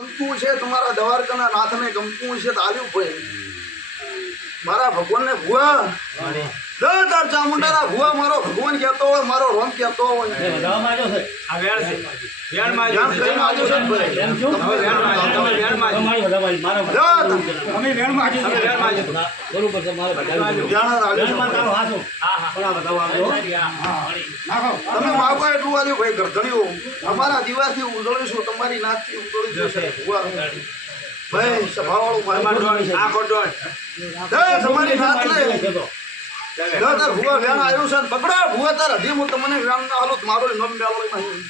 ગમતું છે તમારા દ્વારકાના નાથને ગમતું છે તો આલ્યું ભાઈ મારા ભગવાનને ભુવા? લે દર ચામુંડાના ભુવા મારો ભગવાન કહેતો હોય મારો રોમ કહેતો હોય. અમારા દિવસથી ઉજળીશું તમારી નાથથી છે. ભાઈ સભાવાળું વાળું આખો. લે તમારી નાથને લે તાર ભૂવા વેણ આવ્યું છે ને પકડો ભુવા તાર હજી હું તમને વેણ ના મારો નમ બેલો નહીં.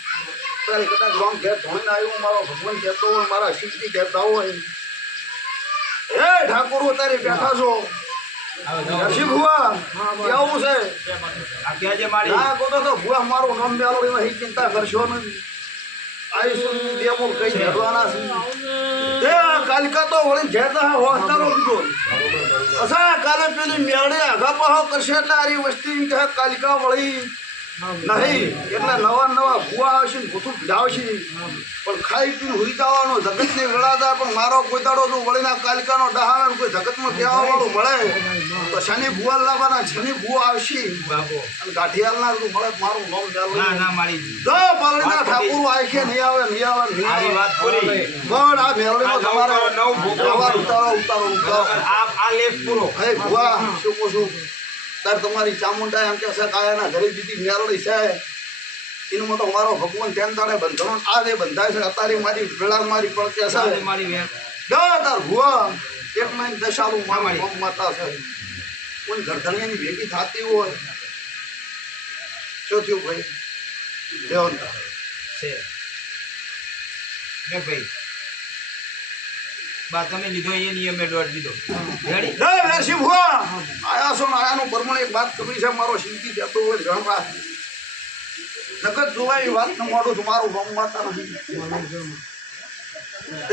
તારે કદાચ રોંગ ઘેર ધોણીને આવ્યું મારો ભગવાન કહેતો હોય મારા શિવજી કહેતા હોય. હે ઠાકુર તારે બેઠા છો. નરસિંહ ભુવા કેવું છે? આ કહેજે મારી? ના કહો તો ભુવા મારું નામ બેલો એમાં ચિંતા કરશો નહીં. આવીશું દેવો કઈ છે. એ કાલિકા તો વળી જેતા હા હોસ્તારો અસા કાલે પેલી મેળે આગા પાહો કરશે એટલે આરી વસ્તી કાલિકા વળી નહીં એટલે નવા નવા ભૂવા આવશે ને ભૂતું ભીડાવશે પણ ખાઈ પીને હુઈ જવાનો જગતની રડાતા પણ મારો કોઈ દાડો જો વળીના કાલિકાનો ડહાવે કોઈ જગતમાં કહેવા વાળું મળે તો શનિ ભૂવા લાવવાના શનિ ભૂવા આવશે. અને ગાંઠિયાલના જો મળે મારું નામ ચાલુ ના ના મારી જો. પાલડીના ઠાકુર આખે નહીં આવે નહીં આવે નહીં આવે. વાત પૂરી પણ આ મેળવીમાં તમારે નવ. ઉતારો ઉતારો ઉતારો. આ આ લેખ પૂરો. હે ભૂવા શું કહું છું? તાર તમારી ચામુંડા એમ કે છે કાયાના ઘરે બીજી મેળડી છે. એનું તો મારો ભગવાન તેમ તારે બંધનો આ જે બંધાય છે અત્યારે મારી વેળા મારી પડકે છે મારી તાર ભુવા એક મહિને દશાલું મારી. માતા છે. કોઈ ગરધણીની ભેગી થતી હોય શું થયું ભાઈ? દેવંતા છે. ભાઈ. લીધો એ નિયમે દોઢ દીધો રેડી લે વેરસી ભુવા! આયા છો ને આયાનું પ્રમાણે એક વાત કરવી છે મારો શિવજી જતો હોય ઘણ રાખ નકદ જોવાય વાત મોડું છું મારું ગમ માતા નહીં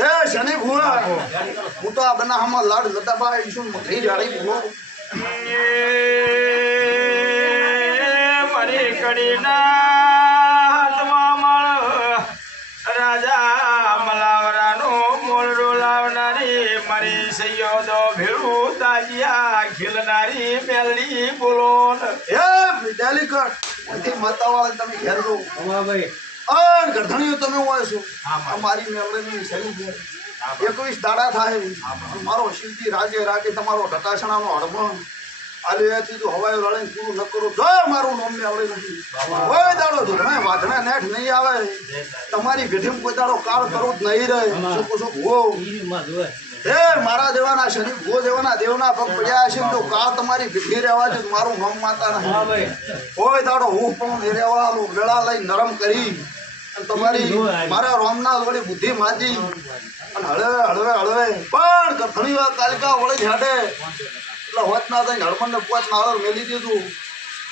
એ શનિ ભુવા! હું તો આ બનાવવામાં લાડ લતાબા શું મકરી જાડી ભુવો? મારી કડીના મારી સૈયદો ભેરું તાજિયા ખીલનારી મેલડી બોલો એ ડેલિકટ અહીંથી મતાવાળા તમે ઘેર જો અન ગરધણીઓ તમે હોય છો. હા, મારી મેળવીની શનિ ઘેર એકવીસ દાડા થાય. મારો શિવજી રાજે રાગે તમારો ઢટાસણાનો હડમો આલિયાથી જો હવાઈ રળે પૂરું ન કરું. તો મારું નામ આવડે નથી. કોઈ દાડો ધોરણે વાધણે નેઠ નહીં આવે. તમારી ભેટીમાં કોઈ દાડો કાળ કરવું જ નહીં રહે. શું કહું છું ભૂવો હે મારા દેવાના શનિ ગો દેવાના દેવના પગ પડ્યા છે તો કાળ તમારી ભીખી રહેવા છે મારું નામ માતા નહીં કોઈ દાડો હું પણ નહીં રહેવાનું ગળા લઈ નરમ કરી. તમારી મારા રોમના વળી બુદ્ધિ માજી. અને હળવે હળવે હળવે. પણ ઘણી વાર કાલિકા વળી ઝાડે એટલે હોત ના થઈને હળમણ ને પોત નાળર મેલી દીધું.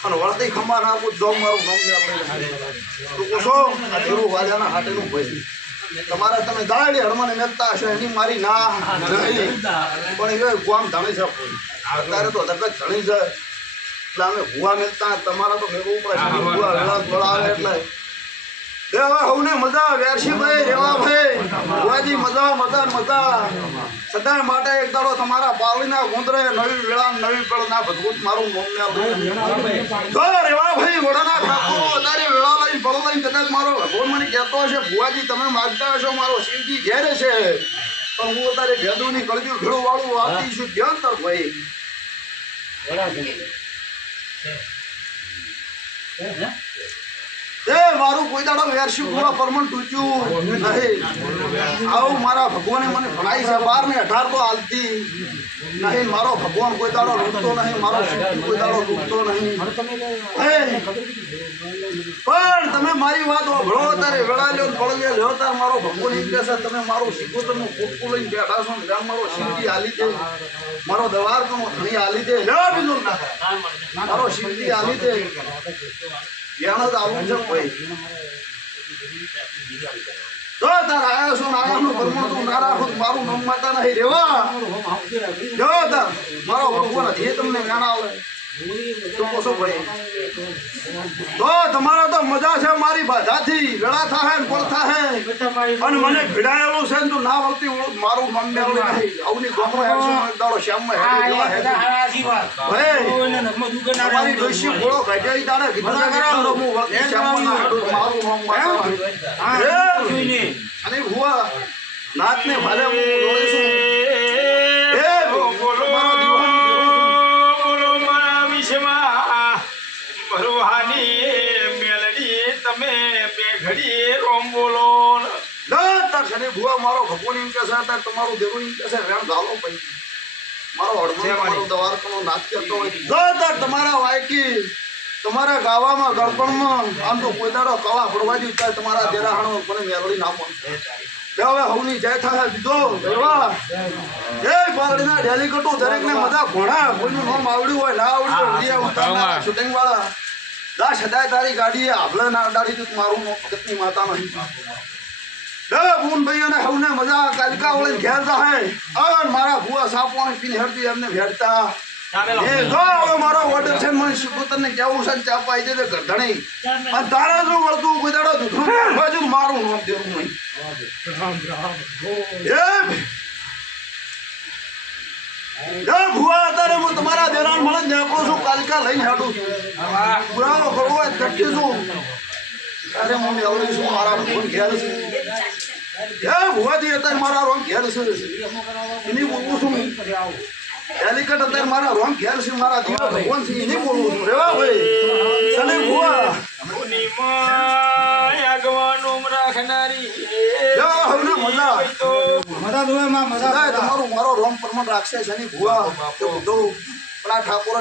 અને વળતી ખંભા નાખું જો મારું ગમ ને તું પૂછો આ ધીરું વાજાના હાટેનું ભાઈ તમારે તમે દાડી હળમને મેલતા હશો એની મારી ના નહીં. પણ એ ગુઆમ ધણી છે અત્યારે તો જગત ધણી છે. એટલે અમે ભૂવા મેલતા તમારા તો ભેગું પડે. ભૂવા વેળા બોલાવે એટલે. દેવા હવને મજા વેરશીભાઈ રેવાભાઈ ભુવાજી મજા મજા મજા. સદાય માટે એક દાડો તમારા પાલીના ગુંદરે નવી વેળા નવી પેળ ના ભદભૂત મારું મોમ ને રેવા ભાઈ વડાના ઠાકોરો અત્યારે વેળા લઈ પળ લઈ કદાચ મારો ભગવાન મને કહેતો હશે ભુવાજી તમે માગતા હશો મારો શિવજી ઘેરે છે. પણ હું અત્યારે ભેદુની કળજુ ભેળું વાળું આપી છું. ધ્યાન તર ભાઈ? એ, મારું કોઈ દાડો વેરશી પૂરા પરમણ તૂટ્યું. નહીં. આવું મારા ભગવાને મને ભણાઈ છે. બાર ને અઢાર તો હાલતી. નહીં, મારો ભગવાન કોઈ દાડો લૂંટતો નહીં, મારો કોઈ દાડો રૂપતો નહીં. પણ તમે મારી વાત ભણો તારે વેળા લ્યો ને પળ લ્યો, તાર મારો ભગવાન એમ કહેશે, તમે મારું શિકોતરનું કૂટકું લઈને બેઠા છો ને મારો શિવજી હાલી દે. મારો દવાર ધણી હાલી દે. લ્યો, બીજું ના મારો શિવજી હાલી દે. જ્ઞાન જ આવું છે ભાઈ તો તાર આયા છો ને આયાનું તું ના મારું નામ નહીં રેવા જો મારો ભગવાન એ તમને જ્ઞાન આવે તો તમારા તો મજા છે મારી બાધાથી પળ થાય અને મને ભીડાયેલું છે ને તું ના વળતી મારું નહીં આવની ગોમો દાડો શ્યામમાં તમારી ડોશી ઘોડો ના હેડું, મારું એ, અને ભુવા નાથને ભાલે ભરવાની મેલડી તમે બે ઘડી રોમ બોલો. તાર શનિ ભુવા મારો ભગવાન એમ કે છે તમારું દેવું એમ કે છે વેણ ગાલો પડી મારો હડમો જય તમારો નાચ કરતો હોય. જો તમારા વાયકી તમારા ગાવામાં ગળપણમાં આમ તો કોઈ દાડો કવા ફરવા દ્યું ત્યારે તમારા દેરાહાણો મને મેલડી નામો બે હવે હવની જય થાય દીધો દેવા એ બારડીના ડેલી કટુ દરેકને મજા કોઈનું નામ આવડ્યું હોય ના આવડ્યું હોય ઉતારનારા શૂટિંગ વાળા દાસ હદાય તારી ગાડીએ આભલે ના અડાડી તું મારું નામ માતા નહીં. બુન ભાઈઓને હવને મજા કાલકા વળીને ઘેર જાહે અન મારા ભુવા સાપવાણી પીને હેડતી એમને ભેડતા એ જો હવે મારો ઓર્ડર છે મને શિકોતરને કેવું છે ચા પાઈ દે તો ગધણી અને તારે જો વળતું કોઈ દાડો બાજુ મારું નામ દેવું નહીં. એ ભુવા અત્યારે હું તમારા દેરાણ મળે ને છું કાલકા લઈને હેડું છું. પુરાવો કરવો હોય છું અરે હું મેળવી છું મારા ભગવાન ઘેર છે? એ ભુવાજી અત્યારે મારા રોમ ઘેર છે. એની બોલવું છું ડેલિકેટ અત્યારે મારા રોમ ઘેર છે મારા દીવા ભગવાન છે એની બોલું છું. રેવા ભાઈ સને ભુવા તમારું મારો રોમ પ્રમાણ રાખશે શનિ ભુવા પણ આ ઠાકોર